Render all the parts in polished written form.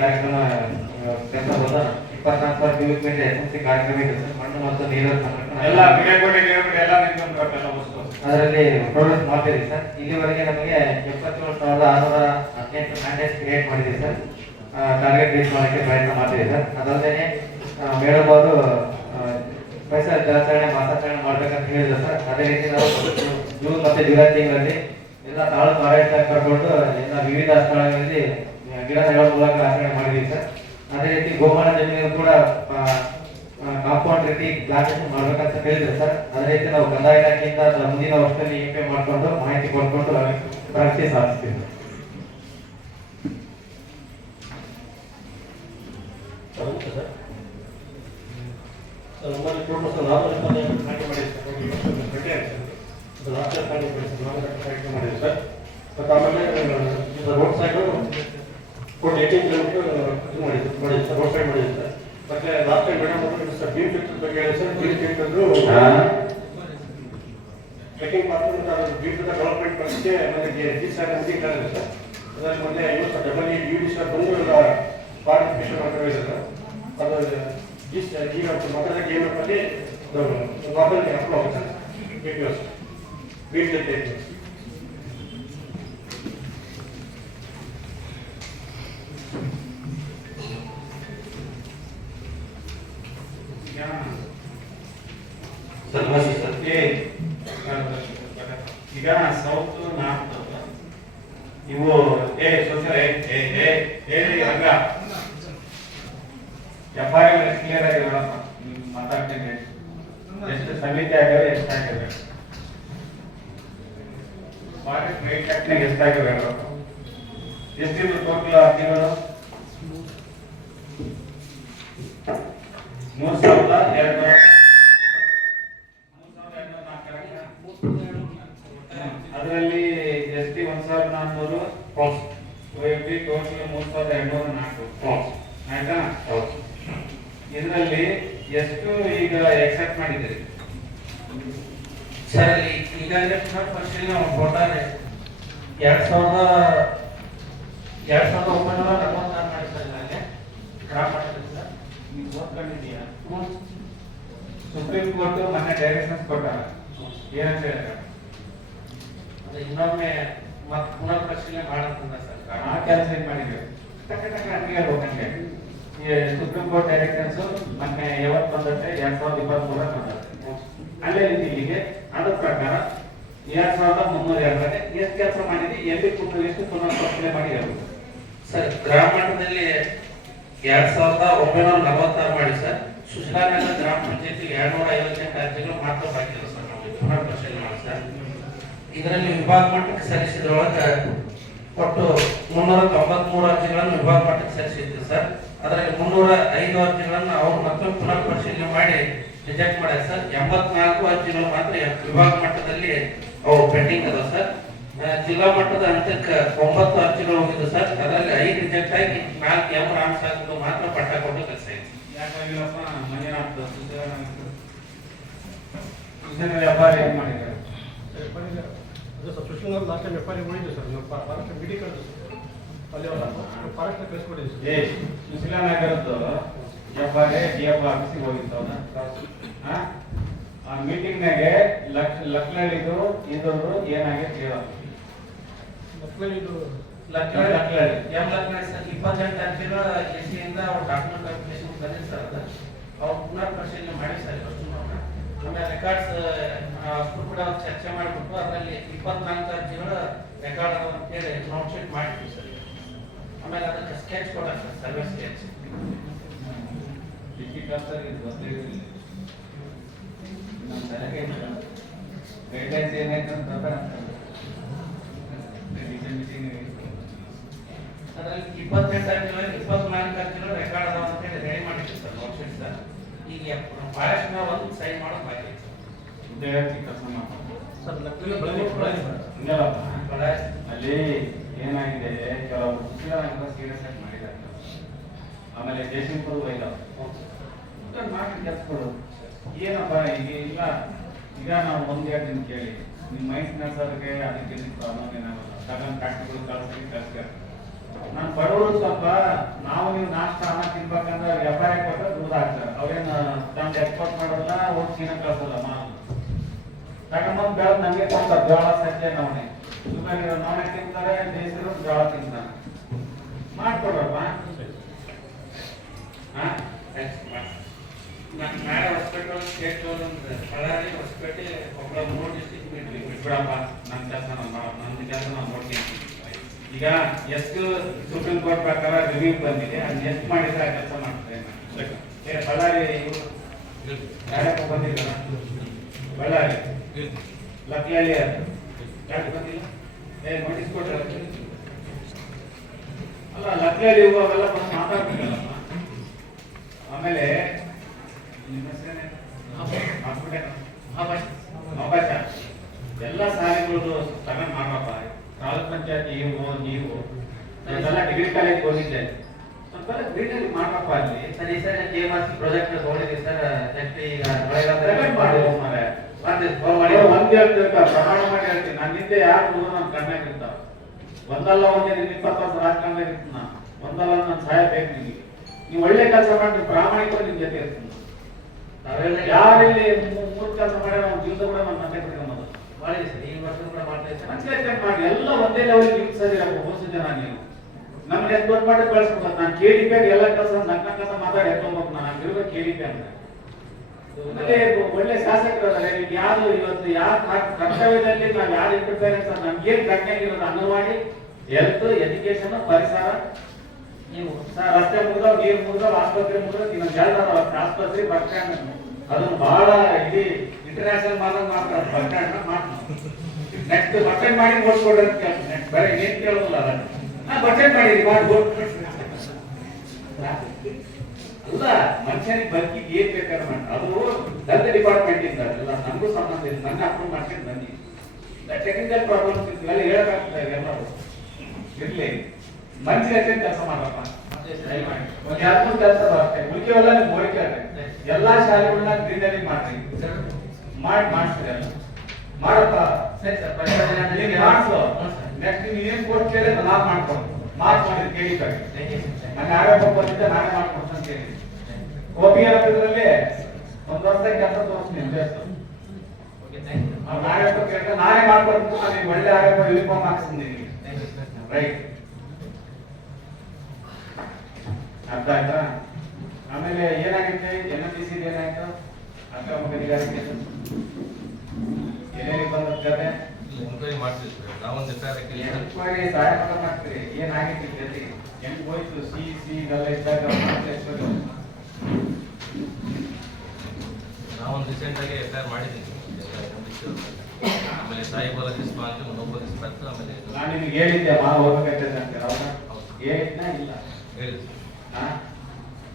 ಕಾರ್ಯಕ್ರಮ ಕೆಲಸ ಹೋದ 24 ಡಿವಿಷನ್ ಎಸ್ಎಂಸಿ ಕಾರ್ಯಕ್ರಮ ಇದೆ ಸರ್. ಮಣ್ಣು ಮತ್ತು ನೀರಿನ ಸಂರಕ್ಷಣೆ ಎಲ್ಲ ಬಿಡಕೋಟೆ ಎಲ್ಲ ನಿಂತ್ಕೊಂಡ್ರಲ್ಲ ವಸ್ತು ಅದರಲ್ಲಿ ಪ್ರೋಗ್ರೆಸ್ ಮಾಡ್ತೀವಿ ಸರ್. ಇಲ್ಲಿವರೆಗೆ ನಮಗೆ 77,618 ಮ್ಯಾಂಡೇಟ್ಸ್ ಕ್ರಿಯೇಟ್ ಮಾಡಿದ್ದೀವಿ ಸರ್. ಟಾರ್ಗೆಟ್ ರೀಚ್ ಮಾಡೋಕ್ಕೆ ಪ್ರಯತ್ನ ಮಾಡ್ತೀವಿ ಸರ್. ಅದಲ್ಲದೆ ಮೇಡಮ್ ಅವರು ಪರಿಸರ ದಿನಾಚರಣೆ ಮಾಸಾಚರಣೆ ಮಾಡ್ಬೇಕಂತ ಹೇಳಿದ್ರು ಸರ್. ಅದೇ ರೀತಿ ನಾವು ಜೂನ್ ಮತ್ತು ಜುಲೈ ತಿಂಗಳಲ್ಲಿ ಎಲ್ಲ ತಾಲೂಕು ಆಡಳಿತ ಕರ್ಕೊಂಡು ಎಲ್ಲ ವಿವಿಧ ಸ್ಥಳಗಳಲ್ಲಿ ಗಿಡ ನೆಡುವ ಮೂಲಕ ಆಚರಣೆ ಮಾಡಿದ್ದೀವಿ ಸರ್. ಅದೇ ರೀತಿ ಗೋಮಾಳ ಜಮೀನು ಕೂಡ ಕಾಂಪೌಂಡ್ ರೀತಿ ಪ್ಲಾಂಟೇಶನ್ ಮಾಡ್ಬೇಕಂತ ಹೇಳಿದ್ರು ಸರ್. ಅದೇ ರೀತಿ ನಾವು ಕಂದಾಯ ಇಲಾಖೆಯಿಂದ ಮುಂದಿನ ವರ್ಷದಲ್ಲಿ ಇಂಪೇ ಮಾಡಿಕೊಂಡು ಮಾಹಿತಿ ಕೊಟ್ಕೊಂಡು ಪ್ರಗತಿ ಸಾಧಿಸ್ತೀವಿ ಸರ್. ನಮ್ಮಲ್ಲಿ ಟೋಟಲ್ 428 ಮಾಡಿದ್ದೀವಿ ಸರ್. ಮತ್ತು ಆಮೇಲೆ ರೋಡ್ ಸೈಡು 18 ಕಿಲೋಮೀಟರ್ ಇದು ಮಾಡಿದ್ದೀವಿ ಸರ್. ರೋಡ್ ಸೈಡ್ ಮಾಡಿದ್ದೀವಿ ಸರ್. ಮತ್ತೆ ಲಾಸ್ಟ್ ಟೈಮ್ ಮೇಡಮ್ ಅವರು ಸರ್ ಬೀಮ್ ಫಿಲ್ಟರ್ ಬಗ್ಗೆ ಹೇಳಿ ಸರ್. ಬೀಮ್ ಫಿಲ್ಟರ್ದು ಟ್ರೆಕಿಂಗ್ ಮಾಡ್ಕೊಂಡು ಬೀಮ್ ಫಿಲ್ಟರ್ ಡೆವಲಪ್ಮೆಂಟ್ ಬಗ್ಗೆ ನನಗೆ ಜಿ ಸರ್ ಮೀಟಿಂಗ್ ಕರೆದಿದೆ ಸರ್. ಅದರಲ್ಲಿ ಮೊನ್ನೆ ಇವತ್ತು ಡಬಲ್ ಡಿ ಸರ್ ಬಂದು ಎಲ್ಲ ಪಾರ್ಟಿಸಿಪೇಷನ್ ಮಾಡ್ತಾರೆ ಸರ್. ಅದು ಈಗ ಮಾತಾಡೋಕ್ಕೆ ಏನಪ್ಪಲ್ಲಿ ಮೊಬೈಲ್ಗೆ ಅಪ್ಲೋಡ್ ಆಗುತ್ತೆ ಸರ್. APOs ಬೀಟ್ ಜೊತೆ ಈಗ ಸೌತ್ ನಾರ್ತ್ ಇವು ರಂಗ ವ್ಯಾಪಾರ ಕ್ಲಿಯರ್ ಆಗಿ ಮಾತಾಡ್ತೀನಿ. ಎಷ್ಟು ಸಮಿತಿ ಆಗ್ಯಾವೆ ಎಷ್ಟಾಗ್ಯಾವೆ ಫಾರೆಸ್ಟ್ ರೈಟ್ ಆಕ್ಟ್ನಾಗ ಎಷ್ಟಾಗ್ಯಾವೆ ಎಷ್ಟಿದ್ರು ಟೋಟಲ್ ಅರ್ಜಿಗಳು 3,204 ಅದರಲ್ಲಿ ಎಸ್ಟಿ 1,400 OFD ಟೋಟಲ್ 3,204 ಆಯ್ತಾ. ಇದರಲ್ಲಿ ಎಷ್ಟು ಈಗ ಎಕ್ಸೆಪ್ಟ್ ಮಾಡಿದ್ದೀರಿ ಸರ್? ಈಗಾಗಲೇ ಪರಿಶೀಲನೆ ನಾವು ಕೊಟ್ಟಾರೆ 2,946 ಮಾಡಿ ಸರ್. ನನಗೆ ಗ್ರಾಮ ಮಟ್ಟದಲ್ಲಿ ಸರ್ ನೀವು ಓದ್ಕೊಂಡಿದ್ದೀಯಾ? ಸುಪ್ರೀಂ ಕೋರ್ಟ್ ಮೊನ್ನೆ ಡೈರೆಕ್ಷನ್ಸ್ ಕೊಟ್ಟಾರ. ಏನಂತ ಹೇಳಿದ್ರೆ ಇನ್ನೊಮ್ಮೆ ಮತ್ತೆ ಪುನರ್ ಪರಿಶೀಲನೆ ಮಾಡಂತಂದ ಸರ್. ಆ ಕೆಲಸ ಏನ್ ಮಾಡಿದ್ರು ಟಕ ಅಲ್ಲಿಗೆ ಹೋಗಂಗೆ. ಸುಪ್ರೀಂ ಕೋರ್ಟ್ ಡೈರೆಕ್ಷನ್ಸ್ ಮೊನ್ನೆ ಯಾವತ್ತು ಬಂದತ್ತೆ 2023 ಬಂದತ್ತೆ. ಅಲ್ಲೇ ಇಲ್ಲಿಗೆ ಅದ್ರ ಪ್ರಕಾರ 2,302 ಎಷ್ಟು ಕೆಲಸ ಮಾಡಿದ್ವಿ, ಎಲ್ಲಿ ಎಷ್ಟು ಪುನರ್ ಪರಿಶೀಲನೆ ಮಾಡಿ ಹೇಳ್ಬೋದು ಸರ್. ಗ್ರಾಮ ಮಟ್ಟದಲ್ಲಿ 2,946 ಮಾಡಿ ಸರ್. ಸುಶೀಲಾನಗರ ಗ್ರಾಮ ಪಂಚಾಯತಿ 258 ಅರ್ಜಿಗಳು ಮಾತ್ರ ಬಾಕಿ ಇದೆ ಸರ್. ನಾವು ಪುನರ್ ಪರಿಶೀಲನೆ ಮಾಡಿ ಸರ್. ಇದರಲ್ಲಿ ವಿಭಾಗ ಮಟ್ಟಕ್ಕೆ ಸಲ್ಲಿಸಿದ್ರೊಳಗೆ ಒಟ್ಟು 393 ಅರ್ಜಿಗಳನ್ನು ವಿಭಾಗ ಮಟ್ಟಕ್ಕೆ ಸಲ್ಲಿಸಿದ್ವಿ ಸರ್. ಅದರಲ್ಲಿ 305 ಅರ್ಜಿಗಳನ್ನು ಅವರು ಮತ್ತೆ ಪುನರ್ ಪರಿಶೀಲನೆ ಮಾಡಿ ರಿಜೆಕ್ಟ್ ಮಾಡ್ಯಾರ ಸರ್. 84 ಅರ್ಜಿಗಳು ಮಾತ್ರ ವಿಭಾಗ ಮಟ್ಟದಲ್ಲಿ ಅವು ಪೆಂಡಿಂಗ್ ಅದಾವ ಸರ್. ಜಿಲ್ಲಾ ಮಟ್ಟದ ಹಂತಕ್ಕೆ 9 ಅರ್ಜಿಗಳು ಹೋಗಿದ್ದು ಸರ್. ಅದರಲ್ಲಿ 5 ರಿಜೆಕ್ಟ್ ಆಗಿ 4 ಎಂ ರಾಮಸಾಗರಗಳು ಮಾತ್ರ ಪಟ್ಟ ಕೊಟ್ಟು ಕೆಲಸ ಇದೆ. ಯಾಕಾಗಿಲ್ಲಪ್ಪ ಮಂಜುನಾಥ್ ವ್ಯಾಪಾರ ಏನ್ ಮಾಡಿದ್ದಾರೆ? ಸುಶೀಲ್ ಅವರು ಲಾಸ್ಟ್ ಟೈಮ್ FIR ಮಾಡಿದ್ವಿ ಸರ್. ನಾವು ಫಾರೆಸ್ಟ್ ಮೀಟಿಂಗ್ ಕರೆದು ಅಲ್ಲಿ ಫಾರೆಸ್ಟ್ ಕಳಿಸ್ಕೊಟ್ಟಿದ್ವಿ ಸರ್. ಸುಶೀಲಾನಗರದ್ದು ವ್ಯಾಪಾರ DF ಆಫೀಸಿಗೆ ಹೋಗಿದ್ದವನ ಆ ಮೀಟಿಂಗ್ನಾಗೆ ಲಕ್ನಳ್ಳಿದು ಇದ್ರದ್ದು ಏನಾಗೈತೆ ಹೇಳೋ. ಇದು ಲಕ್ನಳ್ಳಿ ಎಂ ಲಕ್ನಳ್ಳಿ ಸರ್ 28 ಅರ್ಜಿಗಳು ಎಸ್ಸಿಯಿಂದ ಅವ್ರ ಡಾಕ್ಯುಮೆಂಟ್ ಅಪ್ಲಿಕೇಶನ್ ಬಂದಿದೆ ಸರ್. ಅದು ಅವ್ರು ಪುನರ್ ಪರಿಶೀಲನೆ ಮಾಡಿ ಸರ್. ಆಮೇಲೆ ರೆಕಾರ್ಡ್ಸ್ ಕೂಡ ಚರ್ಚೆ ಮಾಡಿಬಿಟ್ಟು ಅದರಲ್ಲಿ 24 ಅರ್ಜಿಗಳು ರೆಕಾರ್ಡ್ ಅದಾವ ಅಂತೇಳಿ ನೋಟ್ ಶೀಟ್ ಮಾಡಿದ್ವಿ ಸರ್. ಆಮೇಲೆ ಅದಕ್ಕೆ ಸ್ಕೆಚ್ ಕೊಡ್ತಾರೆ ಸರ್, ಸರ್ವೆ ಸ್ಕೆಚ್. ಗೈಡ್ಲೈನ್ಸ್ ಏನಾಯ್ತು ಅಂತ ಅದರಲ್ಲಿ 28 ಅರ್ಜಿಗಳು 24 ಅರ್ಜಿಗಳು ರೆಕಾರ್ಡ್ ಅದಾವ ಅಂತೇಳಿ ರೆಡಿ ಮಾಡಿದ್ವಿ ಸರ್ ನೋಟ್ ಶೀಟ್ ಸರ್. ಈಗ ಫಾರೆಸ್ಟ್ ಮೇಲೆ ಒಂದು ಸೈನ್ ಮಾಡೋದು ಬಾಕಿ ಇದೆ ಸರ್. ಅಲ್ಲಿ ಏನಾಗಿದೆ, ಕೆಲವರು ಸೀರಿಯಸ್ ಆಗಿ ಮಾಡಿದ್ದಾರೆ. ಆಮೇಲೆ ಜಯಸಿಂಗ್ಪುರ ಮಾಡಿ ಕೆಲಸಗಳು ಏನಪ್ಪ ಈಗ ಇಲ್ಲ. ಈಗ ನಾವು 1-2 ದಿನ ಕೇಳಿ ನಿಮ್ಮ ಮೈಂಟೆನೆನ್ಸ್ ಅದಕ್ಕೆ ಪ್ರಾಬ್ಲಮ್ ಏನಾಗಲ್ಲ. ಸಡನ್ ಫ್ಯಾಕ್ಟ್ರಿಗಳು ಕಳಿಸ್ತಾರೆ. ನಾನು ಬಡವರು ಸ್ವಲ್ಪ ನೀವು ನಾಷ್ಟ ಅನ್ನ ತಿನ್ಬೇಕಂದ್ರೆ ವ್ಯಾಪಾರ ಕೊಟ್ಟರೆ ದುಡ್ಡು ಹಾಕ್ತಾರೆ. ಅವ್ರೇನು ತಂದು ಎಕ್ಸ್ಪೋರ್ಟ್ ಮಾಡೋದಿಲ್ಲ, ಹೋಗಿ ಚೀನಾ ಕಳ್ಸೋಲ್ಲ ಮಾಲ್ ತಗೊಂಬಂದು ಬೆಳೆದು ನಮಗೆ ಕೊಡ್ತಾರೆ. ಜೋಳ ಸಜ್ಜೆ ನವಣೆ ಶುಗರ್ ಇರೋ ನವಣೆ ತಿಂತಾರೆ, ಬೇಸಿರೋ ಜೋಳ ತಿಂತಾರೆ. ಮಾಡ್ಕೊಡ್ರಪ್ಪ. ನಾಳೆ ಹೊಸಪೇಟೆ ಸ್ಟೇಟ್ ಬಳ್ಳಾರಿ ಹೊಸಪೇಟೆ ಒಬ್ಬ 3 ಡಿಸ್ಟ್ರಿಕ್ಟ್ ಬಿಡಪ್ಪ, ನನ್ನ ಕೆಲಸ ನಾನು ಮಾಡೋದು, ನನ್ನ ಕೆಲಸ ನಾನು ನೋಡ್ತೀನಿ. ಈಗ ಎಷ್ಟು ಸುಪ್ರೀಂ ಕೋರ್ಟ್ ಪ್ರಕಾರ ರಿವ್ಯೂ ಬಂದಿದೆ, ಅದನ್ನ ಎಷ್ಟು ಮಾಡಿದ್ರೆ ಆ ಕೆಲಸ ಮಾಡ್ತಾರೆ. ಬಳ್ಳಾರಿ ಯಾರಪ್ಪ ಬಂದಿಲ್ಲ, ಬಳ್ಳಾರಿ ಲಕ್ಲಳ್ಳಿ ಯಾಕೆ ಬಂದಿಲ್ಲ? ನೋಟಿಸ್ ಕೊಟ್ಟರೆ ಅಲ್ಲ, ಲಕ್ಲಳ್ಳಿ ಅವೆಲ್ಲ ಬಂದು ಮಾತಾಡ್ಬೇಕಲ್ಲಪ್ಪ. ಆಮೇಲೆ ನಿಮ್ಮ ಅವಕಾಶ ಎಲ್ಲ ಶಾಲೆಗಳು ತಗೊಂಡು ಮಾಡಪ್ಪ. ತಾಲೂಕ್ ಪಂಚಾಯತ್ ನೀವು ಅದೆಲ್ಲ ಡಿಗ್ರಿ ಕಾಲೇಜ್ ಹೋಗಿದ್ದೆ, ಸ್ವಲ್ಪ ಗ್ರೀನರಿ ಮಾಡಪ್ಪ. ಅಲ್ಲಿ ಸರ್ ಈ ಸರಿ KMRC ಪ್ರಾಜೆಕ್ಟ್ ತಗೊಂಡಿದ್ದೀವಿ ಸರ್. ನೆಕ್ಸ್ಟ್ ಈಗ ಒಂದ್ ಹೇಳ್ತಿರ್ತ ಪ್ರಮಾಣ ಮಾಡಿ ಹೇಳ್ತೀನಿ. ನನ್ನ ಹಿಂದೆ ಯಾರು ನನ್ನ ಕಣ್ಣಾಗ ಇರ್ತಾವ. ಒಂದಲ್ಲ ಒಂದೇ 20 ವರ್ಷ ರಾಜಕಾರಣದಾಗ ಇರ್ತೀನಿ ನಾನು. ಒಂದಲ್ಲ ನನ್ನ ಸಹಾಯ ಬೇಕು ನಿಮಗೆ. ನೀವು ಒಳ್ಳೆ ಕೆಲಸ ಮಾಡಿ ಪ್ರಾಮಾಣಿಕವಾಗಿ ನಿಮ್ ಜೊತೆ ಇರ್ತೀನಿ. ನಾವೆಲ್ಲ ಯಾರಿಲ್ಲಿ ಮೂರ್ ಕೆಲಸ ಮಾಡ್ಯಾರ ಅವ್ನ ಜೀವನ ಕೂಡ ನಮ್ಮ ಮತ್ತೆ ಬಿಡ್ಕೊಂಬದು ಮಾಡಿದ್ವಿ ಸರ್. ಈ ವರ್ಷ ಕೂಡ ಮಾಡ್ತಾ ಇದ್ದೀವಿ. ಅನ್ಸ್ಲೇಟ್ ಮಾಡಿ ಎಲ್ಲ ಒಂದೇ ಲೆವೆಲ್ ನಿಲ್ಸದಿರಪ್ಪ. ಹೊಸ ಜನ ನೀವು ನಮ್ಗೆ ಎಷ್ಟು ದೊಡ್ಡ ಮಾಡಿ ಕಳ್ಸ್ಬೇಕು. ನಾನು KDP ಎಲ್ಲ ಕೆಲಸ ನಕ್ಕ ಮಾತಾಡಿ ಎತ್ಕೊಂಡ್ಬೇಕು. ನಾನು ಇರ್ಬೇಕು KDP ಅಂತ. ಒಳ್ಳೆ ಶಾಸಕರಲ್ಲ. ಈಗ ಯಾರು ಇವತ್ತು ಯಾರು ಕರ್ತವ್ಯದಲ್ಲಿ ನಾವು ಯಾರು ಇಂಟರ್ಫಿಯರೆನ್ಸ್ ನಮ್ಗೇನ್ ಗಟ್ಟಿಯಾಗಿರೋದು ಅಂಗನವಾಡಿ, ಹೆಲ್ತ್, ಎಜುಕೇಶನ್, ಪರಿಸರ. ನೀವು ರಸ್ತೆ ಮುಗಿದವ್, ನೀರು ಮುಗಿದವ್, ಆಸ್ಪತ್ರೆ ಮುಗಿದವ್, ನೀವು ಹೇಳ್ದಾರ ಆಸ್ಪತ್ರೆ, ಬಸ್ ಸ್ಟ್ಯಾಂಡ್ ಅದನ್ನು ಬಹಳ ಇಡೀ ಇಂಟರ್ನ್ಯಾಷನಲ್ ಮಾಡ್ತಾರೆ. ಬಸ್ ಸ್ಟ್ಯಾಂಡ್ ಮಾಡ್ತಾರೆ. ನೆಕ್ಸ್ಟ್ ಬಸ್ ಸ್ಟ್ಯಾಂಡ್ ಮಾಡಿ ಓಡಿಸ್ಕೊಡ್ರಿ ಅಂತ ಕೇಳ್ತೀನಿ. ನೆಕ್ಸ್ಟ್ ಬೇರೆ ಏನ್ ಕೇಳೋದಿಲ್ಲ. ಅದನ್ನ ಬಸ್ ಸ್ಟ್ಯಾಂಡ್ ಮಾಡಿರಿ ಮಾಡಿ ಅಲ್ಲ, ಮನುಷ್ಯನಿಗೆ ಬದುಕಿಗೆ ಏನ್ ಬೇಕಾದ್ರೆ ಮಾಡಿ. ಅದು ಹೆಲ್ತ್ ಡಿಪಾರ್ಟ್ಮೆಂಟ್ ಇಂದ ಎಲ್ಲ ನಮಗೂ ಸಂಬಂಧ ಇಲ್ಲ. ನನ್ನ ಅಪ್ರೂವ್ ಮಾಡ್ಕೊಂಡು ಬನ್ನಿ. ಟೆಕ್ನಿಕಲ್ ಪ್ರಾಬ್ಲಮ್ಸ್ ಇವೆಲ್ಲ ಹೇಳಬೇಕಾಗ್ತದೆ. ಎಲ್ಲ ಇರ್ಲಿ, ಮನುಷ್ಯ ಕೆಲಸ ಮಾಡಪ್ಪ. ಒಂದ್ 2-3 ಕೆಲಸ ಬರುತ್ತೆ. ಉಳಿಕೆಲ್ಲ ನೀವು ಹೋಯ್ತಾರೆ. ಎಲ್ಲಾ ಶಾಲೆಗಳನ್ನ ಗ್ರೀನರಿ ಮಾಡ್ರಿ, ಮಾಡಿಸ್ರಿ. ಎಲ್ಲ ಮಾಡಪ್ಪ. ಸರಿ ಸರ್. ಪಂಚಾಯತ್ ಮಾಡಿಸು. ನೆಕ್ಸ್ಟ್ ನೀವು ಏನ್ ಕೋರ್ಟ್ ಕೇಳಿ ನಾನು ಮಾಡ್ಕೊಂಡು ಮಾಡಿದ್ರಿ KDP. ನಾನು ಯಾರ್ಯಾವ ಬಂದಿದ್ದೆ ನಾನೇ ಮಾಡ್ಕೊಡ್ತೀನಿ ಅಂತ ಹೇಳಿ OPR ಇದರಲ್ಲಿ 1 ವರ್ಷ ಕೆಲಸ ತೋರಿಸ್ತೀನಿ. ನಾನೇ ಮಾಡ್ಕೊಡ್ತೀನಿ. ನಾನು ಒಳ್ಳೆ ಆರೋಪ ಯೂನಿಫಾರ್ಮ್ ಹಾಕ್ಸ್ತೀನಿ. ರೈಟ್, ಅರ್ಥ ಆಯ್ತಾ? ಆಮೇಲೆ ಏನಾಗುತ್ತೆ, NMDC ಏನಾಯ್ತು, ಅಕ್ರಮ ಗಣಿಗಾರಿಕೆ ಎಲ್ಲೆಲ್ಲಿ ಬಂದಿರ್ತದೆ. ಎಂಕ್ವೈರಿ ಮಾಡ್ತೀವಿ ಸರ್. ನಾವೊಂದು ಎಂಕ್ವೈರಿ ಸಹಾಯ ಮಾಡ್ತೀರಿ. ಏನಾಗಿತ್ತು ಜೊತೆಗೆ ಹೆಂಗ್ ಹೋಯ್ತು, ಸಿ ಇದೆಲ್ಲ ಇದ್ದಾಗ ನಾವೊಂದು ರೀಸೆಂಟ್ ಆಗಿ FIR ಮಾಡಿದ್ದೀನಿ. ಆಮೇಲೆ ಸಾಯಿಬಾಲ ಡಿಸ್ಪಾಂಚ್, ಇನ್ನೊಬ್ಬ ಡಿಸ್ಪಾಂಚ್. ಆಮೇಲೆ ನಾನು ನಿಮ್ಗೆ ಹೇಳಿದ್ದೆ ಮಾರು ಹೋಗ್ಬೇಕಾಗ್ತದೆ ಅಂತ. ಹೌದಾ? ಹೇಳಿದ್ನಾ ಇಲ್ಲ? ಹೇಳಿ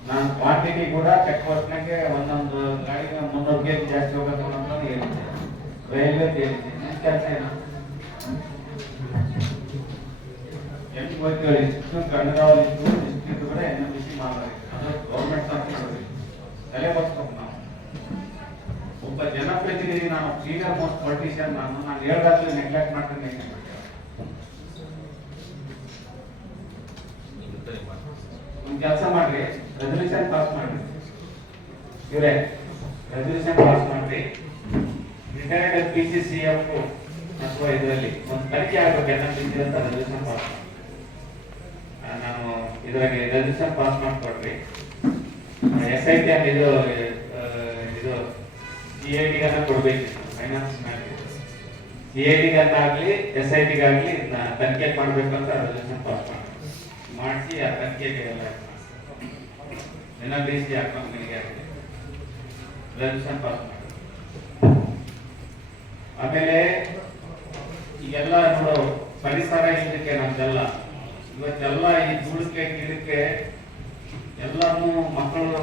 ನಾನು ಕ್ವಾಂಟಿಟಿ ಕೂಡ ಚೆಕ್ ಪೋಸ್ಟ್ನಾಗೆ ಒಂದೊಂದು ಗಾಡಿಗೆ 300 kg ಜಾಸ್ತಿ ಹೋಗೋದು ಅಂತ ಹೇಳಿದ್ದೆ. ರೈಲ್ವೆ ಹೇಳಿದ್ದೆ. ನನ್ನ ಕೆಲಸ ಏನು ಹೆಂಗ್ ಹೋಯ್ತು ಹೇಳಿ. ಇಷ್ಟು ಕನ್ನಡದಲ್ಲಿ ಇಷ್ಟು ಕೂಡ NMDC ಮಾಡಬೇಕು. ಅದು ಗೌರ್ಮೆಂಟ್ ಸಂಸ್ಥೆ ತಲೆ ಬಸ್ಬೇಕು. ನಾವು ಒಬ್ಬ ಜನಪ್ರತಿನಿಧಿ, ನಾನು ಸೀನಿಯರ್ ಮೋಸ್ಟ್ ಪೊಲಿಟಿಷಿಯನ್. ನಾನು ಹೇಳ್ದಾಗ್ಲೂ ನೆಗ್ಲೆಕ್ಟ್ ಮಾಡ್ಕೊಂಡು ಹೆಂಗೆ ಒಂದು ಕೆಲಸ ಮಾಡ್ರಿ, ರೆಸಲ್ಯೂಷನ್ ಪಾಸ್ ಮಾಡ್ರಿ. ಇವರೇ ರೆಸಲ್ಯೂಷನ್ ಪಾಸ್ ಮಾಡ್ರಿ. ರಿಟೈರ್ಡ್ PCCF ಅಥವಾ ಇದರಲ್ಲಿ ಒಂದು ತನಿಖೆ ಆಗಬೇಕು NMDC ಅಂತ ರೆಸಲ್ಯೂಷನ್ ಪಾಸ್ ಮಾಡಿ. ನಾನು ಇದ್ರಾಗೆ ರೆಸಲ್ಯೂಷನ್ ಪಾಸ್ ಮಾಡ್ಕೊಡ್ರಿ. SIT ಇದು CID ಕೊಡ್ಬೇಕಿತ್ತು. ಫೈನಾನ್ಸ್ CID-ಗಾಗ್ಲಿ SIT-ಗಾಗ್ಲಿ ಇದನ್ನ ತನಿಖೆ ಮಾಡ್ಬೇಕು ಅಂತ ರೆಸಲ್ಯೂಷನ್ ಪಾಸ್ ಮಾಡಿಸಿ ಆ ತನಿಖೆಗೆ ಎಲ್ಲ NMDC ಅಕೌಂಟ್ಗಳಿಗೆ ರೆಸಲ್ಯೂಷನ್ ಪಾಸ್ ಮಾಡಿ. ಆಮೇಲೆ ಈಗೆಲ್ಲ ನೋಡು, ಪರಿಸರ ಇದಕ್ಕೆ ನಮ್ದೆಲ್ಲ ಇವತ್ತೆಲ್ಲ ಈ ಧೂಳಿಕೆ ಗಿಡಕ್ಕೆ ಎಲ್ಲಾನು ಮಕ್ಕಳು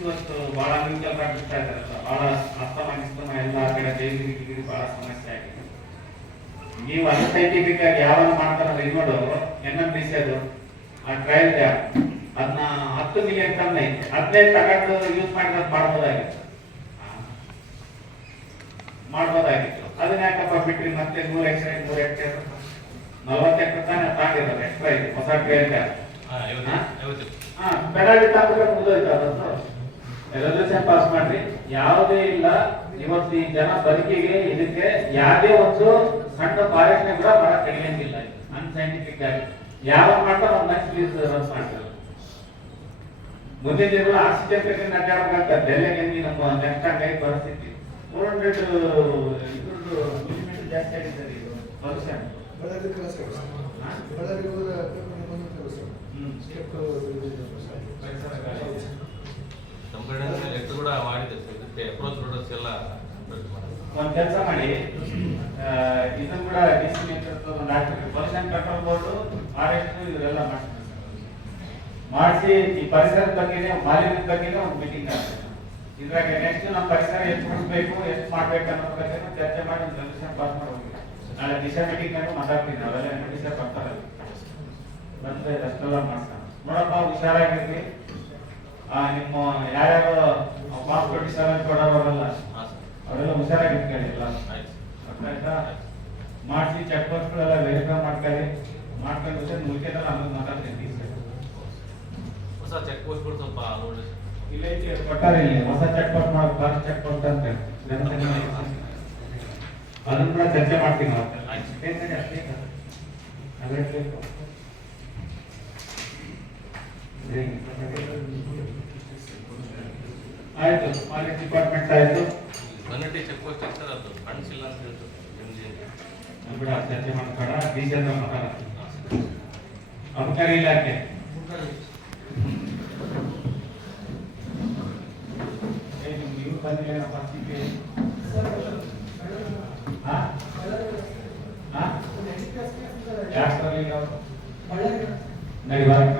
ಇವತ್ತು ಬಹಳ ಅಂಗವಿಕಲ ಆಗ್ತಾ ಇದಾರಲ್ಲ. ಬಹಳ ಅಸ್ತಮ ಎಲ್ಲ ಕಡೆ ಗಿಡಿ ಬಹಳ ಸಮಸ್ಯೆ ಆಗಿದೆ. ನೀವು ಅನ್ಸೈಂಟಿಫಿಕ್ ಆಗಿ ಯಾವಾಗ ಮಾಡ್ತಾರ ಇನ್ನೋಡು NMDC ಅದು ಆ ಟ್ರಯಲ್ ಅದನ್ನ 10 ಮಿಲಿಯನ್ ಟನ್ ಐತೆ. 15 ತಗೊಂಡು ಯೂಸ್ ಮಾಡಿರೋದು ಮಾಡ್ಬೋದಾಗಿತ್ತು. ಅದನ್ನ ಯಾಕಪ್ಪ ಬಿಟ್ರಿ? ಮತ್ತೆ 3 ಎಕರೆ 40 ಎಕರೆ ತಾನೇ ತಾಗಿರೋದು ಎಕ್ಸ್ಟ್ರಾ ಇದೆ. ಹೊಸ ಟ್ರಯಲ್ ಐವತ್ತು ಪೆನಾಲ್ಟಿ ತಗೊಂಡ್ರೆ ಮುಗಿದೋಯ್ತು ಅದನ್ನು ರೆಸಲ್ಯೂಷನ್ ಪಾಸ್ ಮಾಡ್ರಿ. ಯಾವುದೇ ಇಲ್ಲ ಇವತ್ತು ಈ ಜನ ಬದುಕಿಗೆ ಇದಕ್ಕೆ ಯಾವುದೇ ಒಂದು ಸಣ್ಣ ಫಾರೆಸ್ಟ್ ಕೂಡ ಮರ ತೆಗಿಯಂಗಿಲ್ಲ. ಅನ್ಸೈಂಟಿಫಿಕ್ ಆಗಿ ಯಾವ ಮಾಡ್ತಾ ನಾವು ನೆಕ್ಸ್ಟ್ ಪ್ಲೀಸ್ ರನ್ ಮಾಡ್ತಾರೆ. ಮುಂದಿನ ದಿನ ಆಕ್ಸಿಜನ್ ಬೇಕಂತ ಅಡ್ಡಾಡಬೇಕಂತ ಡೆಲ್ಲಿಗೆ ನಮ್ಮ ನೆಕ್ಸ್ಟ್ ಹಂಗಾಗಿ ಪರಿಸ್ಥಿತಿ 400 ಇದ್ರದ್ದು ಮಿಲಿಮೀಟರ್ ಜಾಸ್ತಿ ಆಗಿದೆ ಸರ್ ಇದು ಪರ್ಸೆಂಟ್. ನಮ್ಮ ಕಡೆ ಲೆಕ್ಕ ಕೂಡ ಮಾಡಿದೆ ಸರ್. ಇದಕ್ಕೆ ಅಪ್ರೋಚ್ ರೋಡರ್ಸ್ ಎಲ್ಲ ಒಂದ್ ಕೆಲಸ ಮಾಡಿ, ಇದನ್ನ ಕೂಡ ಡಿಸಿ ನೇತೃತ್ವದ ಒಂದು ಆಗ್ತದೆ. ಪೊಲ್ಯೂಷನ್ ಕಂಟ್ರೋಲ್ ಬೋರ್ಡ್, ಫಾರೆಸ್ಟ್ ಇವರೆಲ್ಲ ಮಾಡಿಸಿ ಈ ಪರಿಸರದ ಬಗ್ಗೆನೇ ಮಾಲಿನ್ಯದ ಬಗ್ಗೆನೇ ಒಂದು ಮೀಟಿಂಗ್ ಆಗ್ತದೆ. ಇದ್ರಾಗ ನೆಕ್ಸ್ಟ್ ನಮ್ಮ ಪರಿಸರ ಎಷ್ಟು ಉಳಿಸ್ಬೇಕು ಎಷ್ಟು ಮಾಡ್ಬೇಕು ಅನ್ನೋದ್ರ ಬಗ್ಗೆ ಚರ್ಚೆ ಮಾಡಿ ಒಂದು ರೆಸಲ್ಯೂಷನ್ ಪಾಸ್ ಮಾಡಿ ಹೋಗಿ. ನಾಳೆ ದಿಶಾ ಮೀಟಿಂಗ್ ನಾಗ ಮಾತಾಡ್ತೀನಿ. ನಾವೆಲ್ಲ ದಿಶಾ ಬರ್ತಾರಲ್ಲ ಬಂದು ಅಷ್ಟೆಲ್ಲ ಮಾಡ್ತಾನೆ. ನೋಡಪ್ಪ ಹುಷಾರಾಗಿರ್ಲಿ. ನಿಮ್ಮ ಯಾರ್ಯಾರು ಪಾಸ್ಪೋರ್ಟ್ ಕೊಡೋರಲ್ಲ ಅವರೆಲ್ಲ ಹುಷಾರಾಗಿರ್ಕೊಳ್ಳಿ. ಎಲ್ಲ ಆಯ್ತಾ ಮಾಡಿಸಿ ಚೆಕ್ ಪೋಸ್ಟ್ಗಳೆಲ್ಲ ವೆರಿಫೈ ಮಾಡ್ಕೊಂಡು ಮುಗಿದಲ್ಲ ಅನ್ನೋದು ಮಾತಾಡ್ತೀನಿ. ಹೊಸ ಚೆಕ್ ಪೋಸ್ಟ್ಗಳು ಸ್ವಲ್ಪ ನೋಡಿ. ಇಲ್ಲ ಐತಿ ಕೊಟ್ಟಾರೆ, ಇಲ್ಲಿ ಹೊಸ ಚೆಕ್ ಪೋಸ್ಟ್ ಮಾಡೋದು ಫಾಸ್ಟ್ ಚೆಕ್ ಪೋಸ್ಟ್ ಅಂತ ಅದನ್ನ ಕೂಡ ಚರ್ಚೆ ಮಾಡ್ತೀನಿ. ಆಯ್ತು, ಫಾರೆಸ್ಟ್ ಡಿಪಾರ್ಟ್ಮೆಂಟ್ ಆಯ್ತು. ಕನ್ನಡಿ ಚೆಕ್ ಪೋಸ್ಟ್ ಆಗ್ತದೆ, ಅದು ಕಾಣಿಸಿಲ್ಲ ಅಂತ ಹೇಳ್ತಾರೆ. ಬಿಡ ಚರ್ಚೆ ಮಾಡ್ಬೇಡ. ಡಿಸಿಎಂ ಮಾತಾಡ ಅಬಕಾರಿ ಇಲಾಖೆ ನೀವು ಬಂದಿಲ್ಲ ಯಾಕೆ ಬರಲಿಲ್ಲ? ನಡಿ